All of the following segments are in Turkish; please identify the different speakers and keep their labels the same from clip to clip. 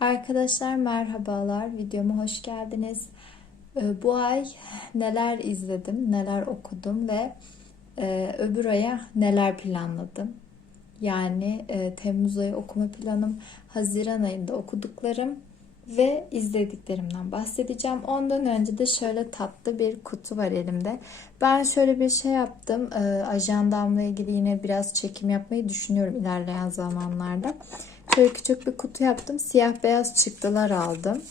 Speaker 1: Arkadaşlar merhabalar, videoma hoş geldiniz. Ee, Bu ay neler izledim, neler okudum ve e, öbür aya neler planladım. Yani e, Temmuz ayı okuma planım, Haziran ayında okuduklarım ve izlediklerimden bahsedeceğim. Ondan önce de şöyle tatlı bir kutu var elimde. Ben şöyle bir şey yaptım. E, ajandamla ilgili yine biraz çekim yapmayı düşünüyorum ilerleyen zamanlarda. Şöyle küçük bir kutu yaptım. Siyah beyaz çıktılar aldım.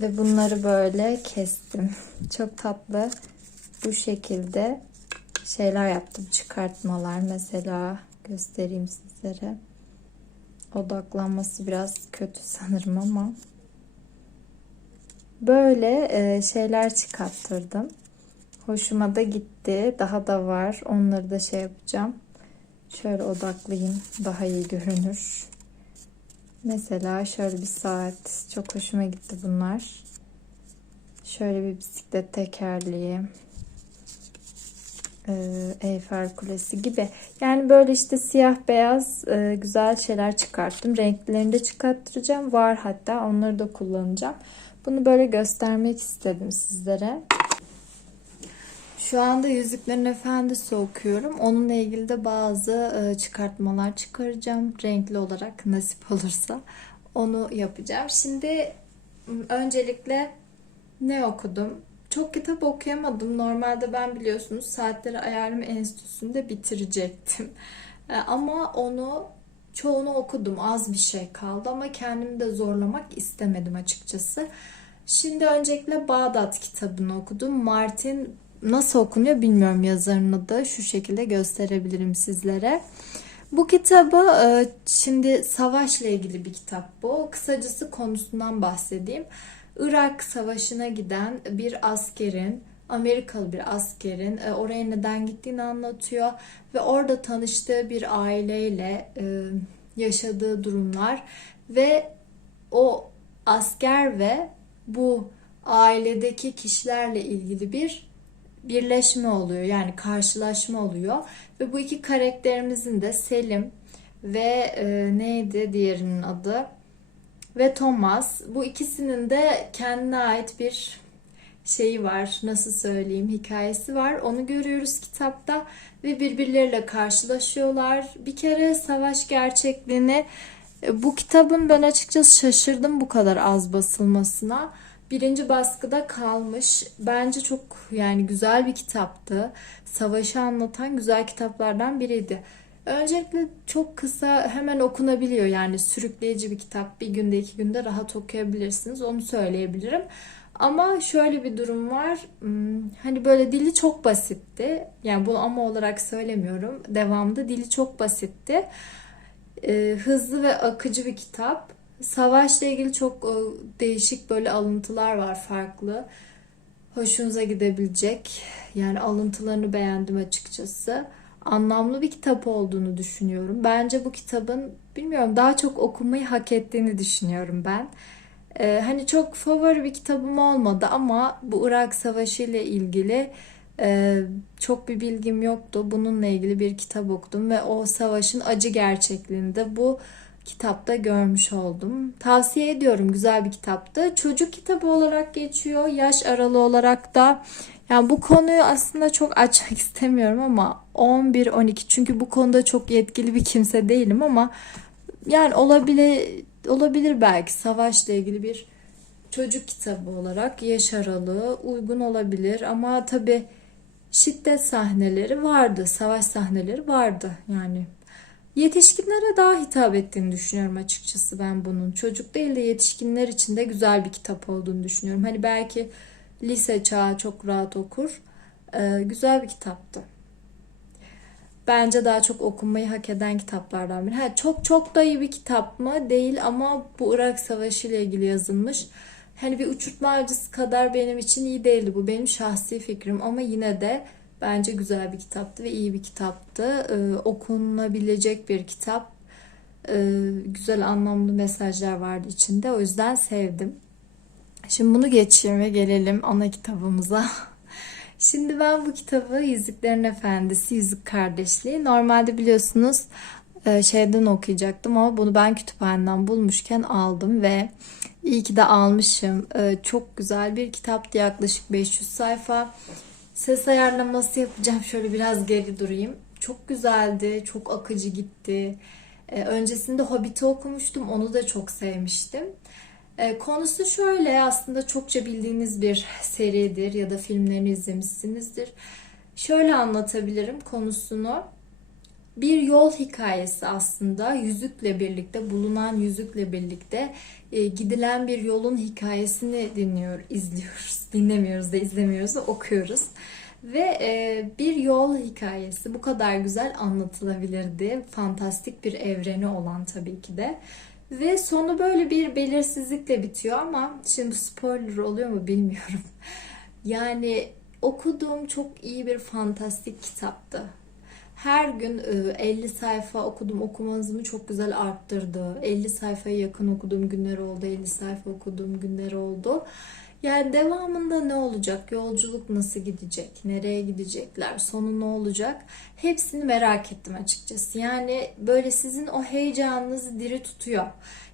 Speaker 1: Ve bunları böyle kestim. Çok tatlı bu şekilde şeyler yaptım. Çıkartmalar mesela göstereyim sizlere. Odaklanması biraz kötü sanırım ama böyle e, şeyler çıkarttırdım. Hoşuma da gitti. Daha da var. Onları da şey yapacağım. Şöyle odaklayayım. Daha iyi görünür. Mesela şöyle bir saat. Çok hoşuma gitti bunlar. Şöyle bir bisiklet tekerleği. Ee, Eyfel Kulesi gibi. Yani böyle işte siyah beyaz e, güzel şeyler çıkarttım. Renklerini de çıkarttıracağım. Var hatta onları da kullanacağım. Bunu böyle göstermek istedim sizlere. Şu anda Yüzüklerin Efendisi okuyorum. Onunla ilgili de bazı e, çıkartmalar çıkaracağım. Renkli olarak nasip olursa onu yapacağım. Şimdi öncelikle ne okudum? Çok kitap okuyamadım. Normalde ben biliyorsunuz Saatleri Ayarlama Enstitüsü'nde bitirecektim. E, Ama onu çoğunu okudum. Az bir şey kaldı ama kendimi de zorlamak istemedim açıkçası. Şimdi öncelikle Bağdat kitabını okudum. Martin nasıl okunuyor bilmiyorum yazarını da şu şekilde gösterebilirim sizlere. Bu kitabı e, şimdi savaşla ilgili bir kitap bu. Kısacası konusundan bahsedeyim. Irak Savaşı'na giden bir askerin, Amerikalı bir askerin e, oraya neden gittiğini anlatıyor ve orada tanıştığı bir aileyle e, yaşadığı durumlar ve o asker ve bu ailedeki kişilerle ilgili bir birleşme oluyor. Yani karşılaşma oluyor. Ve bu iki karakterimizin de Selim ve e, neydi diğerinin adı? Ve Thomas. Bu ikisinin de kendine ait bir şeyi var. Nasıl söyleyeyim? Hikayesi var. Onu görüyoruz kitapta ve birbirleriyle karşılaşıyorlar. Bir kere savaş gerçekliğini e, bu kitabın ben açıkçası şaşırdım bu kadar az basılmasına birinci baskıda kalmış. Bence çok yani güzel bir kitaptı. Savaşı anlatan güzel kitaplardan biriydi. Öncelikle çok kısa hemen okunabiliyor yani sürükleyici bir kitap. Bir günde iki günde rahat okuyabilirsiniz onu söyleyebilirim. Ama şöyle bir durum var. Hmm, Hani böyle dili çok basitti. Yani bunu ama olarak söylemiyorum. Devamında dili çok basitti. Ee, hızlı ve akıcı bir kitap. Savaşla ilgili çok e, değişik böyle alıntılar var farklı. Hoşunuza gidebilecek. Yani alıntılarını beğendim açıkçası. Anlamlı bir kitap olduğunu düşünüyorum. Bence bu kitabın bilmiyorum daha çok okumayı hak ettiğini düşünüyorum ben. Ee, hani çok favori bir kitabım olmadı ama bu Irak Savaşı ile ilgili e, çok bir bilgim yoktu. Bununla ilgili bir kitap okudum ve o savaşın acı gerçekliğinde bu kitapta görmüş oldum. Tavsiye ediyorum. Güzel bir kitaptı. Çocuk kitabı olarak geçiyor. Yaş aralığı olarak da yani bu konuyu aslında çok açmak istemiyorum ama 11-12 çünkü bu konuda çok yetkili bir kimse değilim ama yani olabilir olabilir belki savaşla ilgili bir çocuk kitabı olarak yaş aralığı uygun olabilir ama tabi şiddet sahneleri vardı, savaş sahneleri vardı yani Yetişkinlere daha hitap ettiğini düşünüyorum açıkçası ben bunun. Çocuk değil de yetişkinler için de güzel bir kitap olduğunu düşünüyorum. Hani belki lise çağı çok rahat okur. Ee, güzel bir kitaptı. Bence daha çok okunmayı hak eden kitaplardan biri. Ha, çok çok da iyi bir kitap mı? Değil ama bu Irak Savaşı ile ilgili yazılmış. Hani bir uçurtma avcısı kadar benim için iyi değildi bu. Benim şahsi fikrim ama yine de Bence güzel bir kitaptı ve iyi bir kitaptı. Ee, okunabilecek bir kitap. Ee, güzel anlamlı mesajlar vardı içinde. O yüzden sevdim. Şimdi bunu geçeyim ve gelelim ana kitabımıza. Şimdi ben bu kitabı Yüzüklerin Efendisi, Yüzük Kardeşliği. Normalde biliyorsunuz e, şeyden okuyacaktım ama bunu ben kütüphaneden bulmuşken aldım ve iyi ki de almışım. E, çok güzel bir kitaptı yaklaşık 500 sayfa. Ses ayarlaması yapacağım. Şöyle biraz geri durayım. Çok güzeldi, çok akıcı gitti. E, öncesinde Hobbit'i okumuştum, onu da çok sevmiştim. E, konusu şöyle aslında çokça bildiğiniz bir seridir ya da filmlerini izlemişsinizdir. Şöyle anlatabilirim konusunu. Bir yol hikayesi aslında yüzükle birlikte bulunan yüzükle birlikte e, gidilen bir yolun hikayesini dinliyor, izliyoruz. Dinlemiyoruz da izlemiyoruz da okuyoruz. Ve e, bir yol hikayesi bu kadar güzel anlatılabilirdi. Fantastik bir evreni olan tabii ki de. Ve sonu böyle bir belirsizlikle bitiyor ama şimdi spoiler oluyor mu bilmiyorum. Yani okuduğum çok iyi bir fantastik kitaptı. Her gün 50 sayfa okudum okumanızımı çok güzel arttırdı. 50 sayfaya yakın okuduğum günler oldu. 50 sayfa okuduğum günler oldu. Yani devamında ne olacak? Yolculuk nasıl gidecek? Nereye gidecekler? Sonu ne olacak? Hepsini merak ettim açıkçası. Yani böyle sizin o heyecanınızı diri tutuyor.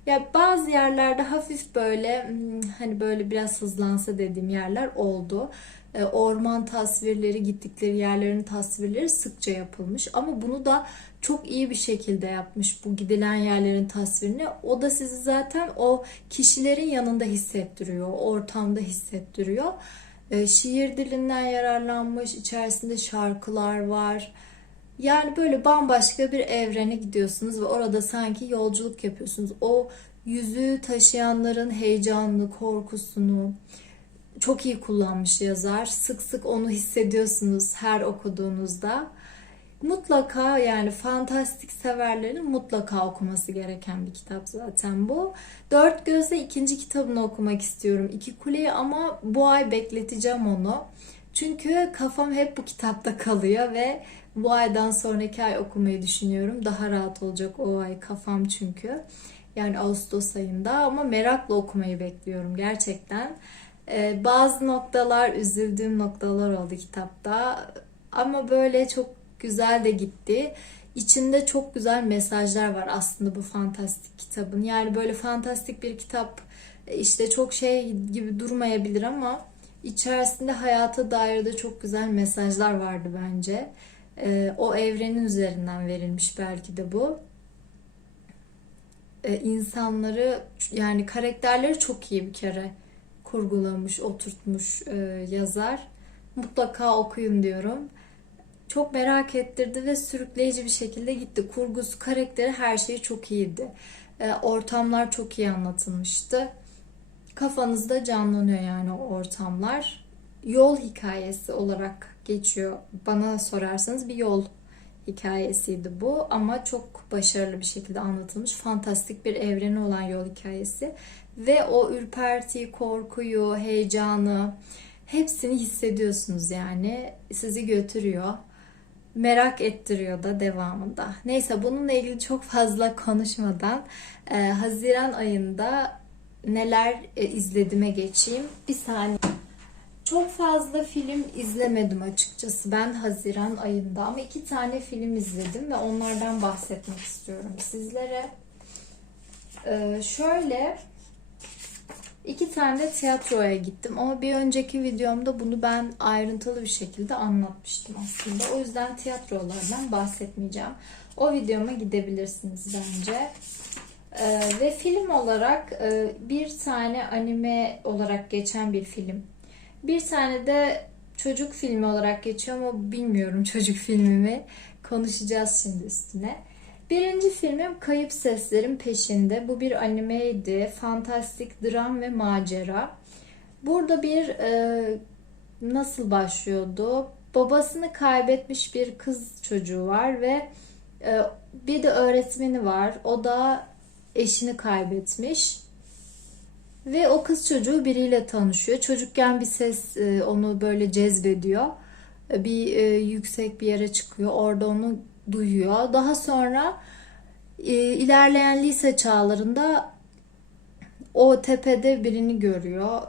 Speaker 1: Ya bazı yerlerde hafif böyle hmm, hani böyle biraz hızlansa dediğim yerler oldu. E, orman tasvirleri, gittikleri yerlerin tasvirleri sıkça yapılmış. Ama bunu da çok iyi bir şekilde yapmış bu gidilen yerlerin tasvirini. O da sizi zaten o kişilerin yanında hissettiriyor, ortamda hissettiriyor. E, şiir dilinden yararlanmış, içerisinde şarkılar var. Yani böyle bambaşka bir evrene gidiyorsunuz ve orada sanki yolculuk yapıyorsunuz. O yüzüğü taşıyanların heyecanını, korkusunu, çok iyi kullanmış yazar. Sık sık onu hissediyorsunuz her okuduğunuzda. Mutlaka yani fantastik severlerin mutlaka okuması gereken bir kitap zaten bu. Dört Göz'de ikinci kitabını okumak istiyorum. İki Kuleyi ama bu ay bekleteceğim onu. Çünkü kafam hep bu kitapta kalıyor ve bu aydan sonraki ay okumayı düşünüyorum. Daha rahat olacak o ay kafam çünkü. Yani Ağustos ayında ama merakla okumayı bekliyorum gerçekten. Ee, bazı noktalar üzüldüğüm noktalar oldu kitapta. Ama böyle çok güzel de gitti. İçinde çok güzel mesajlar var aslında bu fantastik kitabın. Yani böyle fantastik bir kitap işte çok şey gibi durmayabilir ama içerisinde hayata dair de çok güzel mesajlar vardı bence. Ee, o evrenin üzerinden verilmiş belki de bu. Ee, insanları yani karakterleri çok iyi bir kere kurgulamış, oturtmuş e, yazar. Mutlaka okuyun diyorum. Çok merak ettirdi ve sürükleyici bir şekilde gitti. Kurgusu, karakteri her şeyi çok iyiydi. E, ortamlar çok iyi anlatılmıştı. Kafanızda canlanıyor yani o ortamlar. Yol hikayesi olarak geçiyor. Bana sorarsanız bir yol hikayesiydi bu ama çok başarılı bir şekilde anlatılmış. Fantastik bir evreni olan yol hikayesi ve o ürpertiyi, korkuyu, heyecanı hepsini hissediyorsunuz yani. Sizi götürüyor. Merak ettiriyor da devamında. Neyse bununla ilgili çok fazla konuşmadan e, Haziran ayında neler e, izlediğime geçeyim. Bir saniye. Çok fazla film izlemedim açıkçası ben Haziran ayında ama iki tane film izledim ve onlardan bahsetmek istiyorum sizlere. Ee, şöyle iki tane de tiyatroya gittim ama bir önceki videomda bunu ben ayrıntılı bir şekilde anlatmıştım aslında. O yüzden tiyatrolardan bahsetmeyeceğim. O videoma gidebilirsiniz bence. Ee, ve film olarak e, bir tane anime olarak geçen bir film bir tane de çocuk filmi olarak geçiyor ama bilmiyorum çocuk filmimi. Konuşacağız şimdi üstüne. Birinci filmim Kayıp Seslerin Peşinde. Bu bir animeydi. Fantastik dram ve macera. Burada bir e, nasıl başlıyordu? Babasını kaybetmiş bir kız çocuğu var ve e, bir de öğretmeni var. O da eşini kaybetmiş. Ve o kız çocuğu biriyle tanışıyor. Çocukken bir ses e, onu böyle cezbediyor. E, bir e, yüksek bir yere çıkıyor. Orada onu duyuyor. Daha sonra ilerleyen lise çağlarında o tepede birini görüyor.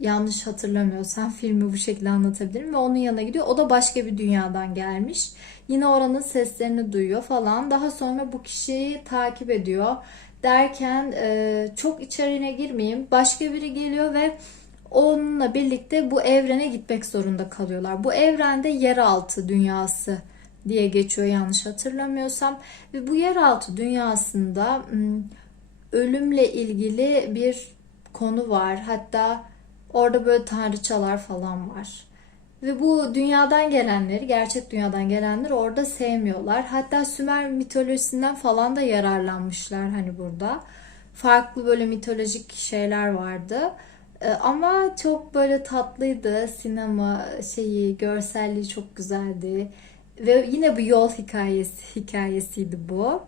Speaker 1: Yanlış hatırlamıyorsam filmi bu şekilde anlatabilirim ve onun yanına gidiyor. O da başka bir dünyadan gelmiş. Yine oranın seslerini duyuyor falan. Daha sonra bu kişiyi takip ediyor. Derken e, çok içeriğine girmeyeyim. Başka biri geliyor ve onunla birlikte bu evrene gitmek zorunda kalıyorlar. Bu evrende yeraltı dünyası diye geçiyor yanlış hatırlamıyorsam. Ve bu yeraltı dünyasında ölümle ilgili bir konu var. Hatta orada böyle tanrıçalar falan var. Ve bu dünyadan gelenleri, gerçek dünyadan gelenleri orada sevmiyorlar. Hatta Sümer mitolojisinden falan da yararlanmışlar hani burada. Farklı böyle mitolojik şeyler vardı. Ama çok böyle tatlıydı. Sinema şeyi, görselliği çok güzeldi. Ve yine bir yol hikayesi hikayesiydi bu.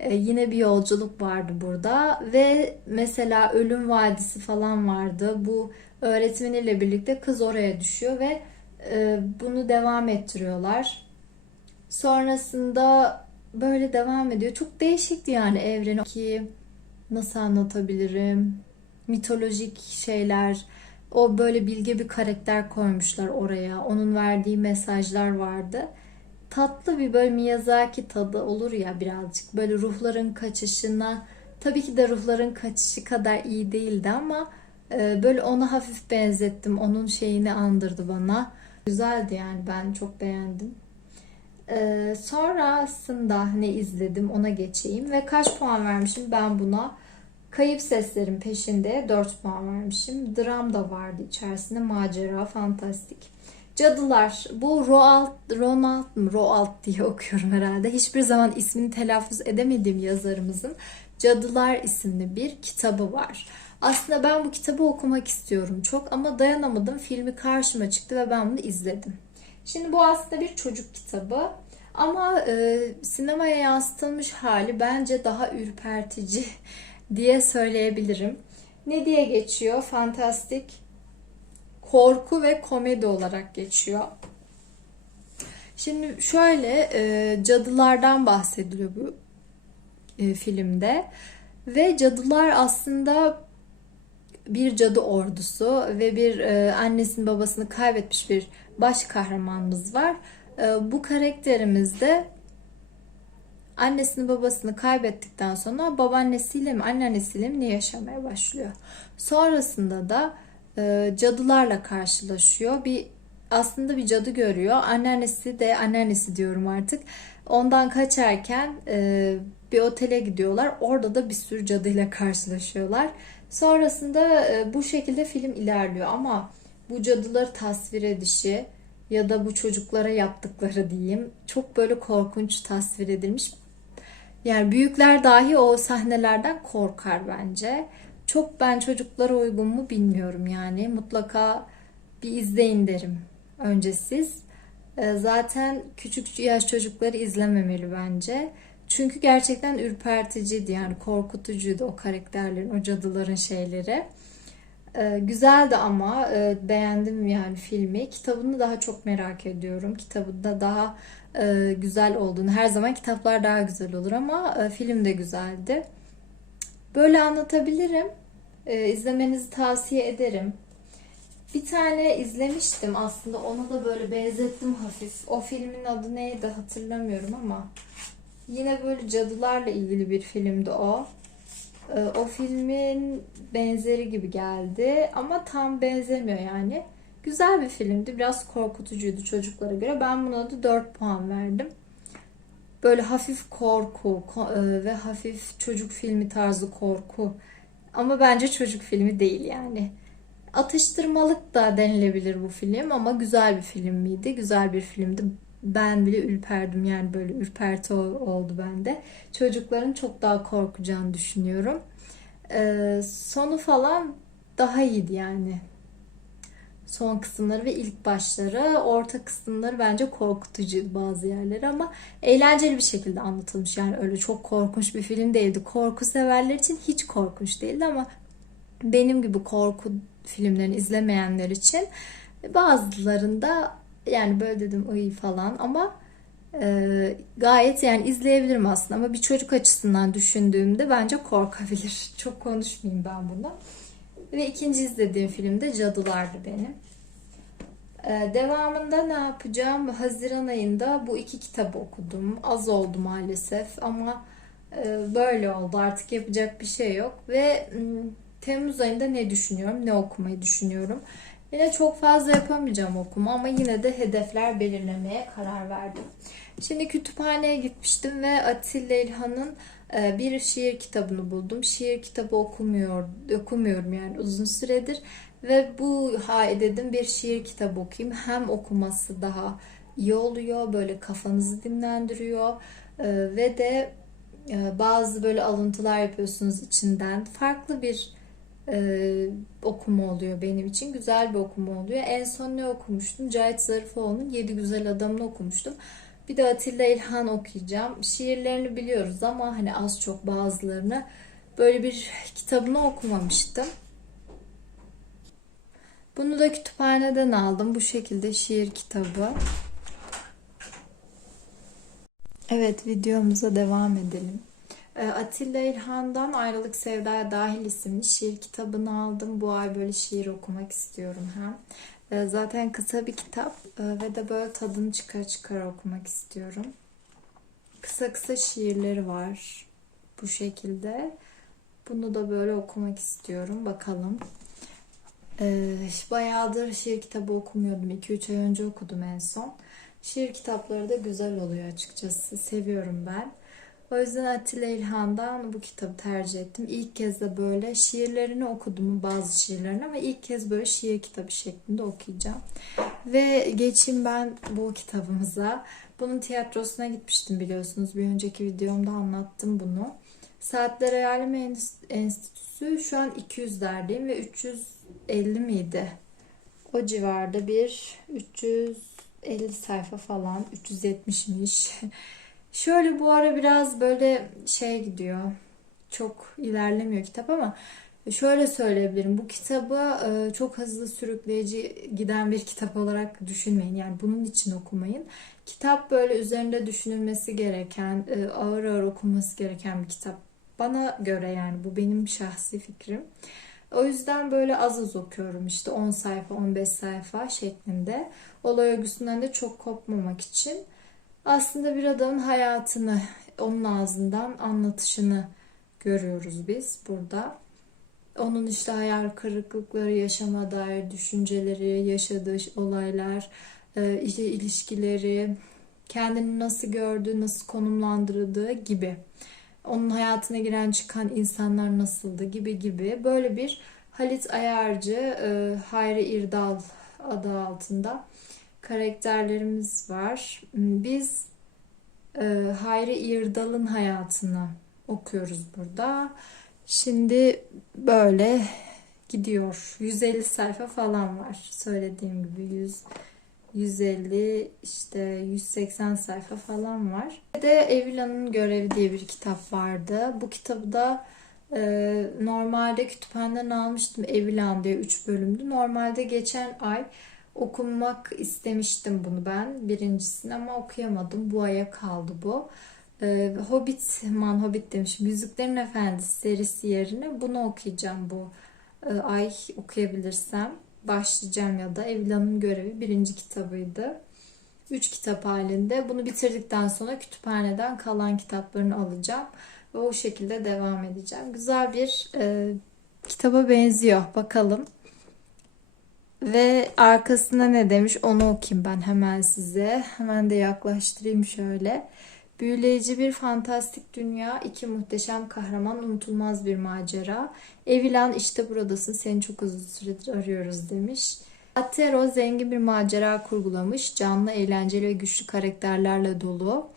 Speaker 1: Ee, yine bir yolculuk vardı burada ve mesela Ölüm Vadisi falan vardı. Bu öğretmeniyle birlikte kız oraya düşüyor ve e, bunu devam ettiriyorlar. Sonrasında böyle devam ediyor. Çok değişikti yani evreni ki nasıl anlatabilirim? Mitolojik şeyler, o böyle bilge bir karakter koymuşlar oraya. Onun verdiği mesajlar vardı. Tatlı bir böyle Miyazaki tadı olur ya birazcık. Böyle ruhların kaçışına, tabii ki de ruhların kaçışı kadar iyi değildi ama e, böyle ona hafif benzettim. Onun şeyini andırdı bana. Güzeldi yani ben çok beğendim. Ee, sonrasında ne izledim ona geçeyim ve kaç puan vermişim ben buna? Kayıp Seslerin Peşinde 4 puan vermişim. Dram da vardı içerisinde. Macera, fantastik. Cadılar. Bu Roald, Ronald? Roald diye okuyorum herhalde. Hiçbir zaman ismini telaffuz edemediğim yazarımızın Cadılar isimli bir kitabı var. Aslında ben bu kitabı okumak istiyorum çok ama dayanamadım. Filmi karşıma çıktı ve ben bunu izledim. Şimdi bu aslında bir çocuk kitabı ama e, sinemaya yansıtılmış hali bence daha ürpertici diye söyleyebilirim. Ne diye geçiyor? Fantastik, korku ve komedi olarak geçiyor. Şimdi şöyle e, cadılardan bahsediliyor bu e, filmde ve cadılar aslında bir cadı ordusu ve bir e, annesini babasını kaybetmiş bir baş kahramanımız var. E, bu karakterimiz de annesini babasını kaybettikten sonra babaannesiyle mi anneannesiyle mi ne yaşamaya başlıyor. Sonrasında da e, cadılarla karşılaşıyor. Bir aslında bir cadı görüyor. Anneannesi de anneannesi diyorum artık. Ondan kaçarken e, bir otele gidiyorlar. Orada da bir sürü cadıyla karşılaşıyorlar. Sonrasında e, bu şekilde film ilerliyor ama bu cadıları tasvir edişi ya da bu çocuklara yaptıkları diyeyim çok böyle korkunç tasvir edilmiş. Yani büyükler dahi o sahnelerden korkar bence. Çok ben çocuklara uygun mu bilmiyorum yani. Mutlaka bir izleyin derim önce siz. E, Zaten küçük yaş çocukları izlememeli bence. Çünkü gerçekten ürperticiydi yani korkutucuydu o karakterlerin, o cadıların şeyleri. Ee, güzeldi ama e, beğendim yani filmi. Kitabını daha çok merak ediyorum. Kitabında daha e, güzel olduğunu. Her zaman kitaplar daha güzel olur ama e, film de güzeldi. Böyle anlatabilirim. E, izlemenizi tavsiye ederim. Bir tane izlemiştim aslında. Ona da böyle benzettim hafif. O filmin adı neydi hatırlamıyorum ama Yine böyle cadılarla ilgili bir filmdi o. Ee, O filmin benzeri gibi geldi ama tam benzemiyor yani. Güzel bir filmdi. Biraz korkutucuydu çocuklara göre. Ben buna da 4 puan verdim. Böyle hafif korku ko- e, ve hafif çocuk filmi tarzı korku. Ama bence çocuk filmi değil yani. Atıştırmalık da denilebilir bu film ama güzel bir film miydi? Güzel bir filmdi ben bile ürperdim yani böyle ürperti ol- oldu bende. Çocukların çok daha korkacağını düşünüyorum. Ee, sonu falan daha iyiydi yani. Son kısımları ve ilk başları, orta kısımları bence korkutucuydu bazı yerleri ama eğlenceli bir şekilde anlatılmış. Yani öyle çok korkunç bir film değildi. Korku severler için hiç korkunç değildi ama benim gibi korku filmlerini izlemeyenler için bazılarında yani böyle dedim iyi falan ama e, gayet yani izleyebilirim aslında ama bir çocuk açısından düşündüğümde bence korkabilir. Çok konuşmayayım ben buna. Ve ikinci izlediğim film de Cadılardı benim. Ee, devamında ne yapacağım? Haziran ayında bu iki kitabı okudum. Az oldu maalesef ama e, böyle oldu. Artık yapacak bir şey yok. Ve m, Temmuz ayında ne düşünüyorum? Ne okumayı düşünüyorum? Yine çok fazla yapamayacağım okuma ama yine de hedefler belirlemeye karar verdim. Şimdi kütüphaneye gitmiştim ve Atilla İlhan'ın e, bir şiir kitabını buldum. Şiir kitabı okumuyor, okumuyorum yani uzun süredir. Ve bu hay dedim bir şiir kitabı okuyayım. Hem okuması daha iyi oluyor, böyle kafanızı dinlendiriyor E, ve de e, bazı böyle alıntılar yapıyorsunuz içinden. Farklı bir e, okuma oluyor benim için. Güzel bir okuma oluyor. En son ne okumuştum? Cahit Zarifoğlu'nun Yedi Güzel Adamını okumuştum. Bir de Atilla İlhan okuyacağım. Şiirlerini biliyoruz ama hani az çok bazılarını böyle bir kitabını okumamıştım. Bunu da kütüphaneden aldım. Bu şekilde şiir kitabı. Evet videomuza devam edelim. Ee, Atilla İlhan'dan Ayrılık Sevdaya Dahil isimli şiir kitabını aldım. Bu ay böyle şiir okumak istiyorum hem. Ee, Zaten kısa bir kitap ee, ve de böyle tadını çıkar çıkar okumak istiyorum. Kısa kısa şiirleri var bu şekilde. Bunu da böyle okumak istiyorum. Bakalım. Bayağıdır şiir kitabı okumuyordum. 2-3 ay önce okudum en son. Şiir kitapları da güzel oluyor açıkçası. Seviyorum ben. O yüzden Atilla İlhan'dan bu kitabı tercih ettim. İlk kez de böyle şiirlerini okudum bazı şiirlerini ama ilk kez böyle şiir kitabı şeklinde okuyacağım. Ve geçeyim ben bu kitabımıza. Bunun tiyatrosuna gitmiştim biliyorsunuz. Bir önceki videomda anlattım bunu. Saatler Hayalimi Enstitüsü şu an 200'lerdeyim ve 350 miydi? O civarda bir 350 sayfa falan 370'miş. Şöyle bu ara biraz böyle şey gidiyor. Çok ilerlemiyor kitap ama şöyle söyleyebilirim. Bu kitabı e, çok hızlı sürükleyici giden bir kitap olarak düşünmeyin. Yani bunun için okumayın. Kitap böyle üzerinde düşünülmesi gereken, e, ağır ağır okunması gereken bir kitap. Bana göre yani bu benim şahsi fikrim. O yüzden böyle az az okuyorum işte 10 sayfa 15 sayfa şeklinde. Olay örgüsünden de çok kopmamak için. Aslında bir adamın hayatını onun ağzından anlatışını görüyoruz biz burada. Onun işte hayal kırıklıkları, yaşama dair düşünceleri, yaşadığı olaylar, e, işte ilişkileri, kendini nasıl gördüğü, nasıl konumlandırdığı gibi. Onun hayatına giren çıkan insanlar nasıldı gibi gibi. Böyle bir Halit Ayarcı, e, Hayri İrdal adı altında karakterlerimiz var. Biz e, Hayri İrdal'ın hayatını okuyoruz burada. Şimdi böyle gidiyor. 150 sayfa falan var. Söylediğim gibi 100 150 işte 180 sayfa falan var. Bir de Evila'nın Görevi diye bir kitap vardı. Bu kitabı da e, normalde kütüphaneden almıştım. Evilan diye 3 bölümdü. Normalde geçen ay okumak istemiştim bunu ben birincisini ama okuyamadım. Bu aya kaldı bu. Ee, Hobbit, man Hobbit demişim. Yüzüklerin Efendisi serisi yerine bunu okuyacağım bu e, ay okuyabilirsem. Başlayacağım ya da Evlan'ın Görevi birinci kitabıydı. Üç kitap halinde. Bunu bitirdikten sonra kütüphaneden kalan kitaplarını alacağım. Ve o şekilde devam edeceğim. Güzel bir e, kitaba benziyor. Bakalım. Ve arkasında ne demiş onu okuyayım ben hemen size. Hemen de yaklaştırayım şöyle. Büyüleyici bir fantastik dünya, iki muhteşem kahraman, unutulmaz bir macera. Evilan işte buradasın, seni çok uzun süredir arıyoruz demiş. Atero zengin bir macera kurgulamış, canlı, eğlenceli ve güçlü karakterlerle dolu.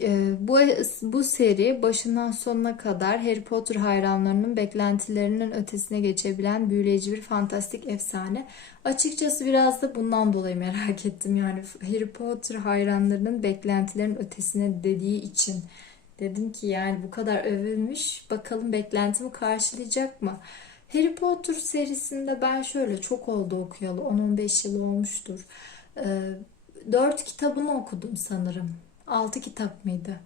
Speaker 1: Ee, bu, bu seri başından sonuna kadar Harry Potter hayranlarının beklentilerinin ötesine geçebilen büyüleyici bir fantastik efsane. Açıkçası biraz da bundan dolayı merak ettim. Yani Harry Potter hayranlarının beklentilerin ötesine dediği için dedim ki yani bu kadar övülmüş bakalım beklentimi karşılayacak mı? Harry Potter serisinde ben şöyle çok oldu okuyalı 10-15 yıl olmuştur. 4 ee, kitabını okudum sanırım 6 kitap mıydı?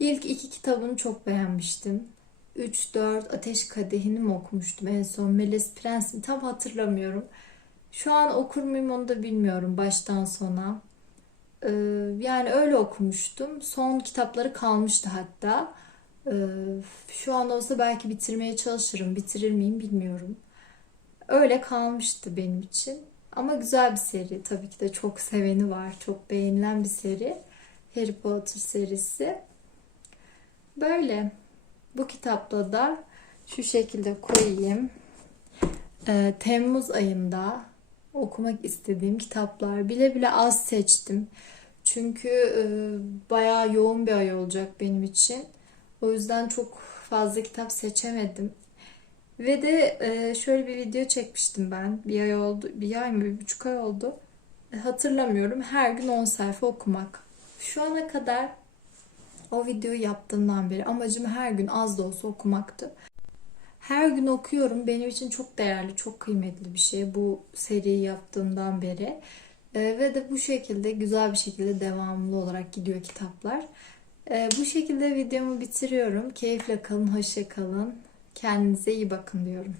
Speaker 1: İlk iki kitabını çok beğenmiştim. 3-4 Ateş Kadehi'ni mi okumuştum en son? Melis Prens mi? Tam hatırlamıyorum. Şu an okur muyum onu da bilmiyorum baştan sona. Ee, yani öyle okumuştum. Son kitapları kalmıştı hatta. Ee, şu an olsa belki bitirmeye çalışırım. Bitirir miyim bilmiyorum. Öyle kalmıştı benim için. Ama güzel bir seri. Tabii ki de çok seveni var. Çok beğenilen bir seri. Harry Potter serisi. Böyle. Bu kitapta da şu şekilde koyayım. Ee, Temmuz ayında okumak istediğim kitaplar. Bile bile az seçtim. Çünkü e, bayağı yoğun bir ay olacak benim için. O yüzden çok fazla kitap seçemedim. Ve de e, şöyle bir video çekmiştim ben. Bir ay oldu, bir ay mı, bir buçuk ay oldu. Hatırlamıyorum. Her gün 10 sayfa okumak. Şu ana kadar o videoyu yaptığımdan beri amacım her gün az da olsa okumaktı. Her gün okuyorum. Benim için çok değerli, çok kıymetli bir şey bu seriyi yaptığımdan beri. E, ve de bu şekilde güzel bir şekilde devamlı olarak gidiyor kitaplar. E, bu şekilde videomu bitiriyorum. Keyifle kalın, hoşça kalın. Kendinize iyi bakın diyorum.